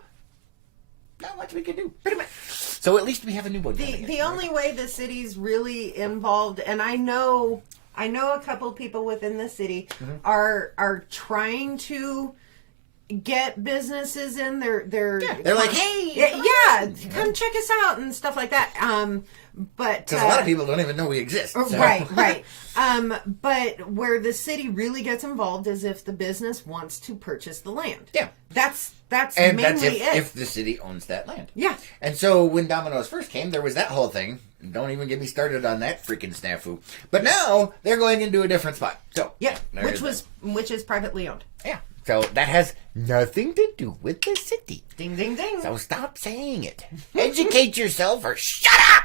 not much we can do. Pretty much. So at least we have a new one. The only way the city's really involved, and I know a couple people within the city are trying to get businesses in. They're like, hey, come check us out and stuff like that. But because a lot of people don't even know we exist. So. Right. But where the city really gets involved is if the business wants to purchase the land. Yeah. That's and mainly that's it. If the city owns that land. Yeah. And so when Domino's first came, there was that whole thing. Don't even get me started on that freaking snafu. But now they're going into a different spot. So yeah, which is privately owned. Yeah. So that has nothing to do with the city. Ding, ding, ding. So stop saying it. Educate yourself or shut up!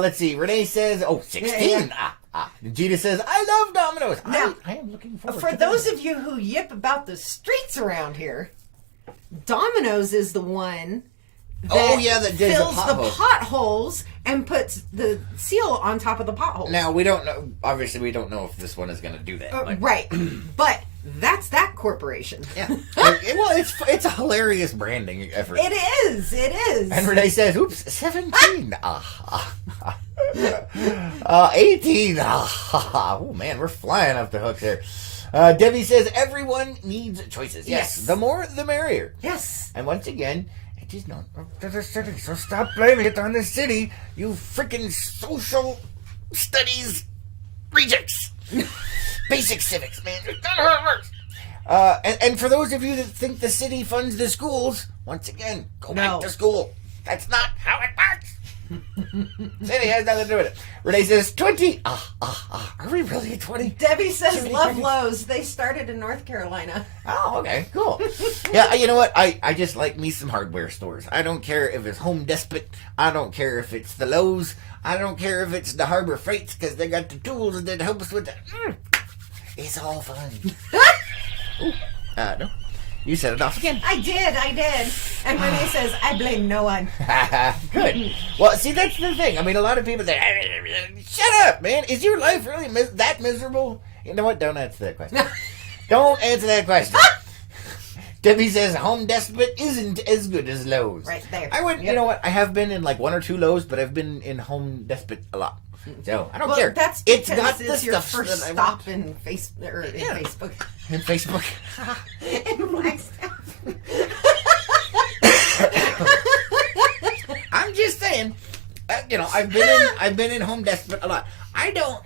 Let's see. Renee says, 16. Gita says, I love Domino's. Now, I am looking forward for to those of you who yip about the streets around here, Domino's is the one that fills the potholes and puts the seal on top of the potholes. Now, we don't know. Obviously, we don't know if this one is going to do that. Right. But that's that corporation. Yeah. Well, it's a hilarious branding effort. It is. And Renee says, oops, 17. 18. Oh, man, we're flying off the hook there. Debbie says, everyone needs choices. Yes. The more, the merrier. Yes. And once again, it is not up to the city, so stop blaming it on the city, you freaking social studies rejects. Basic civics, man. It's not how it works. And for those of you that think the city funds the schools, once again, go back to school. That's not how it works. City has nothing to do with it. Renee says 20. Are we really at 20? Debbie says love Lowe's. They started in North Carolina. Oh, okay, cool. Yeah, you know what? I just like me some hardware stores. I don't care if it's Home Depot. I don't care if it's the Lowe's. I don't care if it's the Harbor Freights because they got the tools that help us with that. It's all fun. Ooh, no. You set it off again. I did. And Renee says, I blame no one. Good. Well, see, that's the thing. I mean, a lot of people say, shut up, man. Is your life really that miserable? You know what? Don't answer that question. Don't answer that question. Debbie says Home Depot isn't as good as Lowe's. Right there. I went, you know what? I have been in like one or two Lowe's, but I've been in Home Depot a lot. So I don't care. That's because it's your first stop in Facebook. In Facebook. In Flagstaff. I'm just saying. I've been in Home Depot a lot. I don't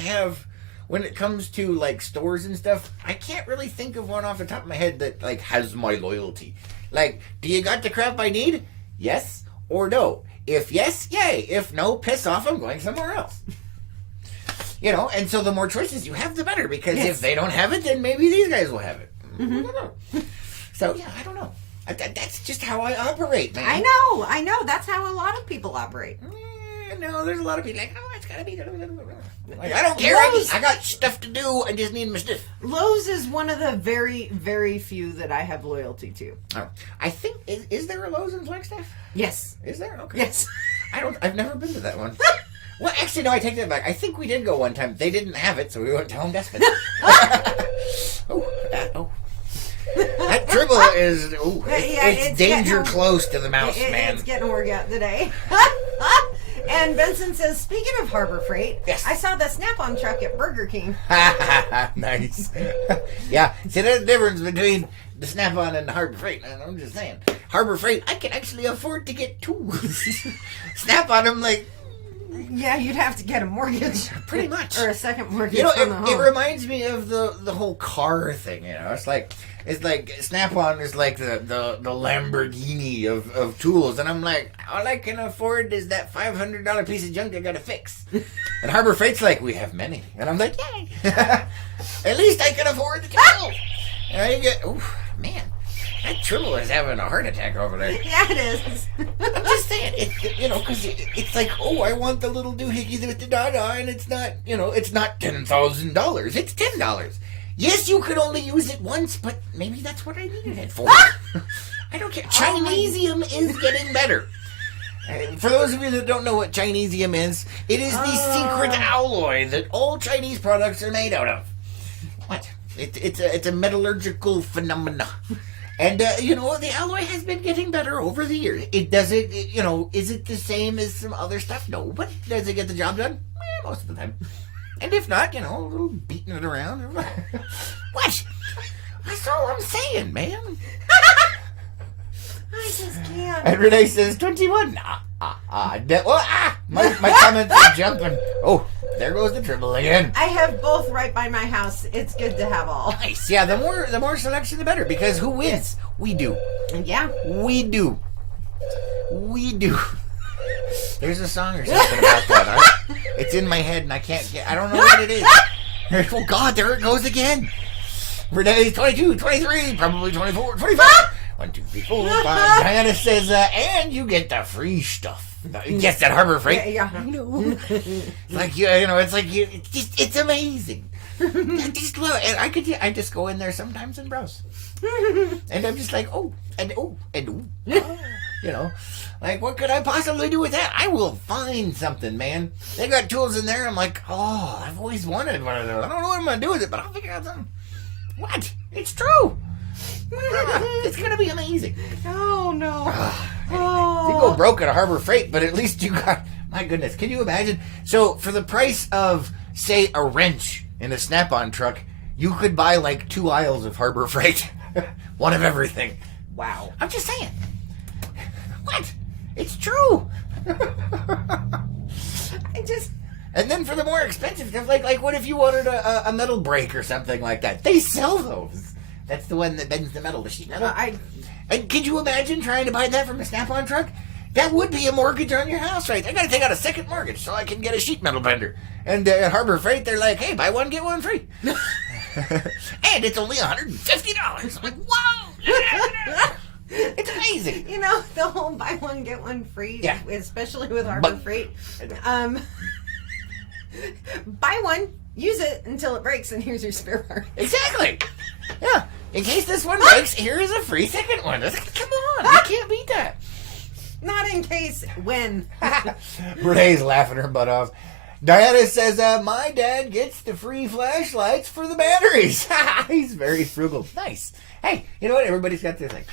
have. When it comes to like stores and stuff, I can't really think of one off the top of my head that like has my loyalty. Like, do you got the crap I need? Yes or no? If yes, yay. If no, piss off, I'm going somewhere else. And so the more choices you have, the better. Because if they don't have it, then maybe these guys will have it. Mm-hmm. I don't know. So, yeah, I don't know. That's just how I operate, man. I know. That's how a lot of people operate. No, there's a lot of people like, it's got to be... Like, I don't care. I got stuff to do. I just need my stuff. Lowe's is one of the very, very few that I have loyalty to. Oh, I think is there a Lowe's in Flagstaff? Yes. Is there? Okay. Yes. I've never been to that one. Well, actually, no. I take that back. I think we did go one time. They didn't have it, so we went to Home Depot. That dribble is. It's danger close to the mouse, man. It's getting worked out today. And Benson says, speaking of Harbor Freight, yes. I saw the Snap-on truck at Burger King. Nice. Yeah. See, there's a difference between the Snap-on and the Harbor Freight. I'm just saying. Harbor Freight, I can actually afford to get two. Snap-on, I'm like, Yeah, you'd have to get a mortgage. Pretty much. Or a second mortgage. You know, on the home. it reminds me of the whole car thing. You know, it's like Snap-on is like the Lamborghini of tools, and I'm like, all I can afford is that $500 piece of junk I got to fix. And Harbor Freight's like, we have many, and I'm like, yay! At least I can afford the tool. And you get, oh man. That Trimble is having a heart attack over there. Yeah, it is. I'm just saying, because it's like, oh, I want the little doohickey with the dada, and it's not, it's not $10,000. It's $10. Yes, you could only use it once, but maybe that's what I needed it for. I don't care. Chinesium is getting better. For those of you that don't know what Chinesium is, it is the secret alloy that all Chinese products are made out of. What? It's a metallurgical phenomena. And, the alloy has been getting better over the years. It doesn't, is it the same as some other stuff? No, but does it get the job done? Most of the time. And if not, a little beating it around. What? That's all I'm saying, man. I just can't. And Renee says, 21. My comments are jumping. Oh, there goes the Trimble again. I have both right by my house. It's good to have all. Nice. Yeah, the more selection, the better. Because who wins? We do. Yeah. We do. There's a song or something about that. It's in my head and I don't know what it is. Oh God, there it goes again. Renee's 22, 23, probably 24, 25. 1, 2, 3, 4, 5. Diana says, and you get the free stuff. Yes, at Harbor Freight. Yeah. I know. It's amazing. I just love it. And I just go in there sometimes and browse. And I'm just like, like, what could I possibly do with that? I will find something, man. They got tools in there. I'm like, I've always wanted one of those. I don't know what I'm going to do with it, but I'll figure out something. What? It's true. It's going to be amazing. Oh, no. You go broke at a Harbor Freight, but at least you got, my goodness, can you imagine? So for the price of, say, a wrench in a Snap-on truck, you could buy like 2 aisles of Harbor Freight. One of everything. Wow. I'm just saying. What? It's true. And then for the more expensive stuff, like what if you wanted a metal brake or something like that? They sell those. That's the one that bends the metal, the sheet metal. And could you imagine trying to buy that from a Snap-on truck? That would be a mortgage on your house, right? I got to take out a second mortgage so I can get a sheet metal bender. And at Harbor Freight, they're like, hey, buy one, get one free. And it's only $150. I'm like, wow. It's amazing. The whole buy one, get one free, yeah. Especially with Harbor Freight. Buy one, use it until it breaks, and here's your spare part. Exactly. Yeah. In case this one breaks, here is a free second one. Come on. You can't beat that. Not in case, when. Renee's laughing her butt off. Diana says, my dad gets the free flashlights for the batteries. He's very frugal. Nice. Hey, you know what? Everybody's got their thing.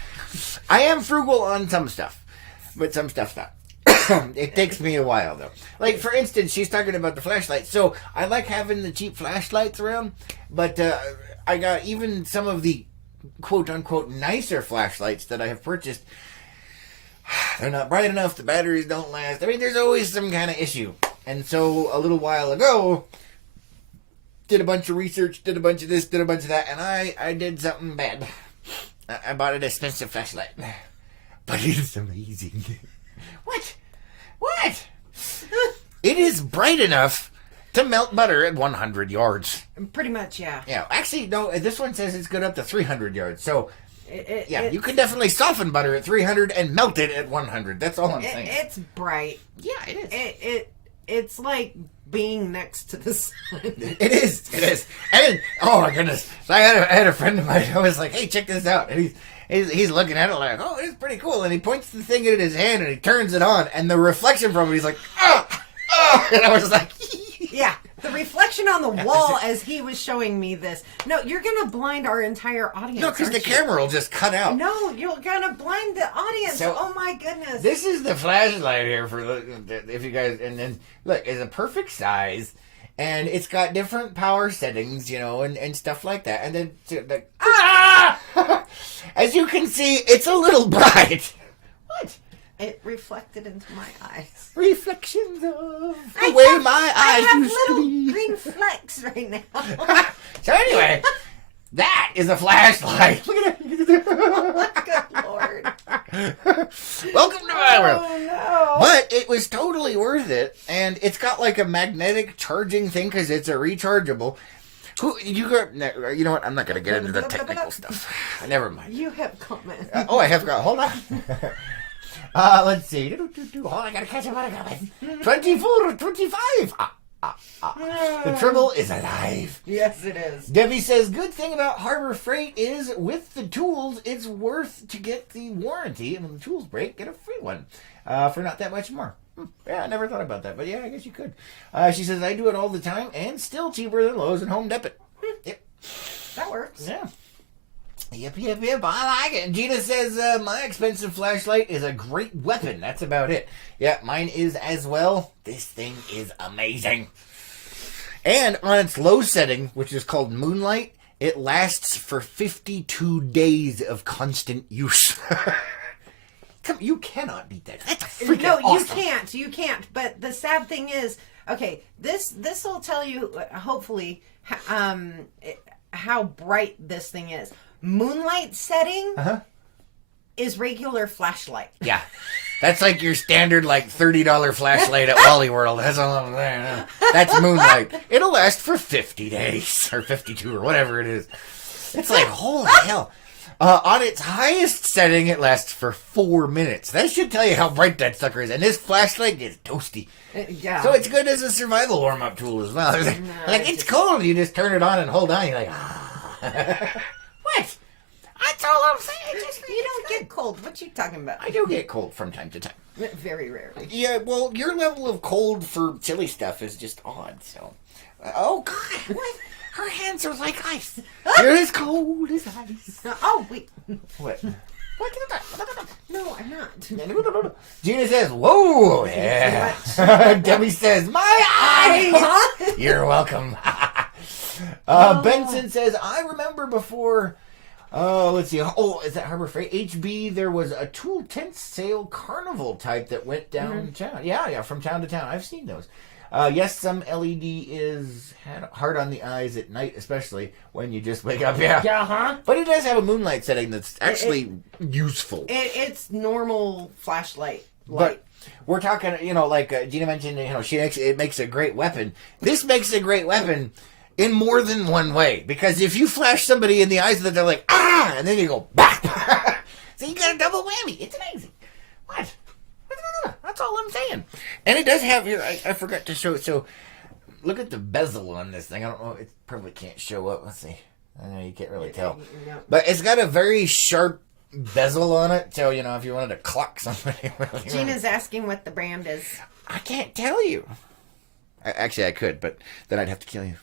I am frugal on some stuff, but some stuff's not. It takes me a while, though. Like, for instance, she's talking about the flashlights. So, I like having the cheap flashlights around, but I got even some of the quote-unquote nicer flashlights that I have purchased. They're not bright enough. The batteries don't last. I mean, there's always some kind of issue. And so, a little while ago, did a bunch of research, did a bunch of this, did a bunch of that, and I did something bad. I bought an expensive flashlight. But it's amazing. What? It is bright enough to melt butter at 100 yards. Pretty much, yeah. Yeah, actually, no, this one says it's good up to 300 yards. So, you can definitely soften butter at 300 and melt it at 100. That's all I'm saying. It's bright. Yeah, it is. It's like being next to the sun. It is. And, oh my goodness. So I had a friend of mine who was like, hey, check this out. And he's looking at it like, oh, it's pretty cool. And he points the thing in his hand and he turns it on. And the reflection from it, he's like, oh. And I was like, yeah. The reflection on the wall as he was showing me this. No, you're going to blind our entire audience. No, because the camera will just cut out. No, you're going to blind the audience. So, oh my goodness. This is the flashlight here for if you guys, and then look, it's a perfect size. And it's got different power settings, and stuff like that. And then, as you can see, it's a little bright. What? It reflected into my eyes. Reflections of the way my eyes used to be. Green flecks right now. So anyway, that is a flashlight. Look at it. Oh, good Lord. Welcome to my world. Oh, no. But it was totally worth it, and it's got like a magnetic charging thing because it's a rechargeable. You know what? I'm not going to get into the technical stuff. Never mind. You have comments. I have got. Hold on. Let's see. Oh, I got to catch up on a comment. 24, 25. The Tribble is alive. Yes, it is. Debbie says, good thing about Harbor Freight is with the tools, it's worth to get the warranty. And when the tools break, get a free one for not that much more. Yeah, I never thought about that, but yeah, I guess you could. She says, I do it all the time and still cheaper than Lowe's and Home Depot. Yep. That works. Yeah. Yep. I like it. And Gina says, my expensive flashlight is a great weapon. That's about it. Yeah, mine is as well. This thing is amazing. And on its low setting, which is called Moonlight, it lasts for 52 days of constant use. You cannot beat that. That's freaking awesome. You can't. But the sad thing is, okay, this will tell you, hopefully, how bright this thing is. Moonlight setting is regular flashlight. Yeah. That's like your standard, like, $30 flashlight at Wally World. That's all I'm saying. That's Moonlight. It'll last for 50 days, or 52, or whatever it is. It's like, holy hell. On its highest setting, it lasts for 4 minutes. That should tell you how bright that sucker is. And this flashlight is toasty. Yeah. So it's good as a survival warm-up tool as well. It's cold. You just turn it on and hold on. You're like, What? That's all I'm saying. You don't get cold. What you talking about? I do get cold from time to time. Very rarely. Yeah, well, your level of cold for chilly stuff is just odd, so... oh, God. What? Her hands are like ice. They're as cold as ice. Oh, wait. What? No, I'm not. Gina says, whoa, yeah. Debbie says, my eyes. You're welcome. Benson says, I remember before, let's see. Oh, is that Harbor Freight? HB, there was a tool tent sale carnival type that went downtown. Yeah, from town to town. I've seen those. Yes, some LED is hard on the eyes at night, especially when you just wake up. Yeah. But it does have a moonlight setting that's actually useful. It's normal flashlight light. But we're talking, like Gina mentioned, it makes a great weapon. This makes a great weapon in more than one way. Because if you flash somebody in the eyes, they're like, ah! And then you go, bah! So you got a double whammy. It's amazing. What? That's all I'm saying. And it does have here, I forgot to show it. So look at the bezel on this thing. I don't know. It probably can't show up. Let's see. I know you can't really tell. But it's got a very sharp bezel on it. So, if you wanted to clock somebody. Gina's asking what the brand is. I can't tell you. Actually, I could, but then I'd have to kill you.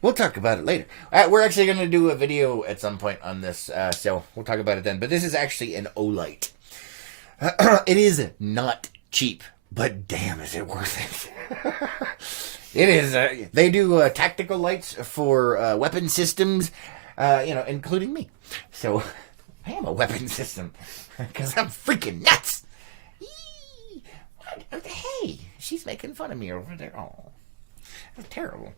We'll talk about it later. We're actually going to do a video at some point on this. So we'll talk about it then. But this is actually an Olight. It is not cheap, but damn, is it worth it. It is. They do tactical lights for weapon systems, including me. So I am a weapon system because I'm freaking nuts. Hey, she's making fun of me over there. Oh, that's terrible.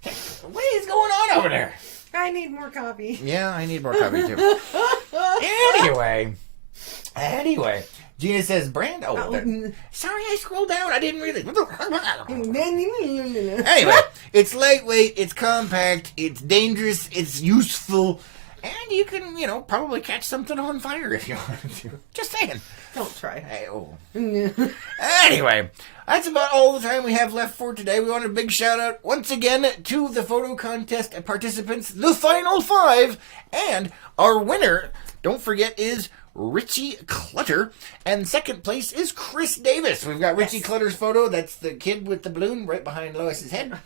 Hey, what is going on over there? I need more coffee. Yeah, I need more coffee too. Anyway, Gina says, brand. Oh, sorry, I scrolled down. I didn't really. Anyway, it's lightweight, it's compact, it's dangerous, it's useful, and you can, probably catch something on fire if you want to. Just saying. Don't try. Hey, oh. Anyway, that's about all the time we have left for today. We want a big shout out once again to the photo contest participants, the final 5, and our winner, don't forget, is Richie Clutter, and second place is Chris Davis. We've got Richie Clutter's photo. That's the kid with the balloon right behind Lois's head.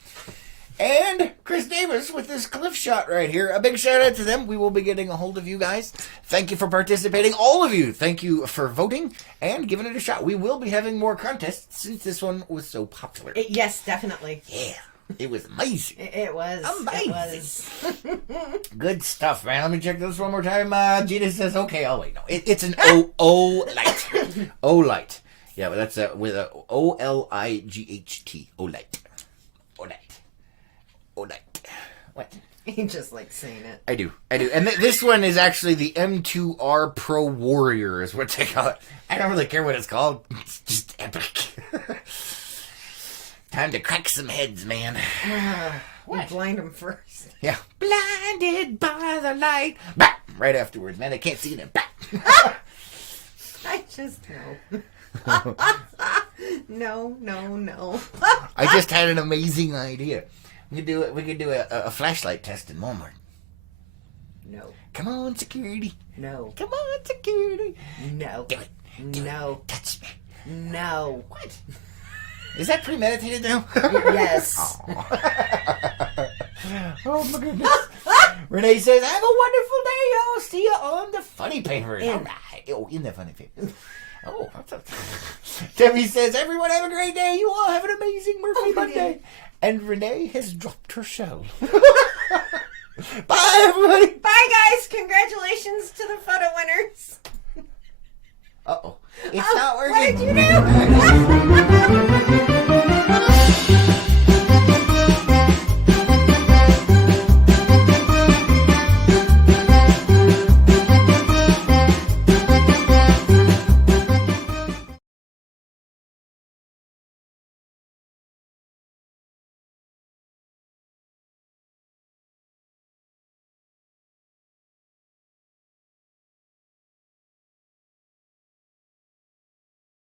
And Chris Davis with this cliff shot right here. A big shout out to them. We will be getting a hold of you guys. Thank you for participating. All of you, thank you for voting and giving it a shot. We will be having more contests since this one was so popular. Yes, definitely. Yeah. It was amazing. It was. Amazing. It was. Good stuff, man. Let me check this one more time. Gina says, okay, oh wait, no. It's an O light. O light. Yeah, but that's with a O-L-I-G-H-T. O light. O light. O light. What? He just likes saying it. I do. And this one is actually the M2R Pro Warrior is what they call it. I don't really care what it's called. It's just epic. Time to crack some heads, man. What? Blind him first. Yeah. Blinded by the light. Bah! Right afterwards, man. I can't see them. Bah! I just know. No. I just had an amazing idea. We could do a flashlight test in Walmart. No. Come on, security. No. Come on, security. No. Do it. No. Touch me. No. What? Is that premeditated now? Yes. Oh my goodness. Renee says, have a wonderful day. I'll see you on the funny papers. All right. Oh, in the funny papers. Oh, Debbie says, everyone have a great day. You all have an amazing Murphy Monday. And Renee has dropped her shell. Bye, everybody. Bye, guys. Congratulations to the photo winners. Uh-oh. It's not working. What did you do?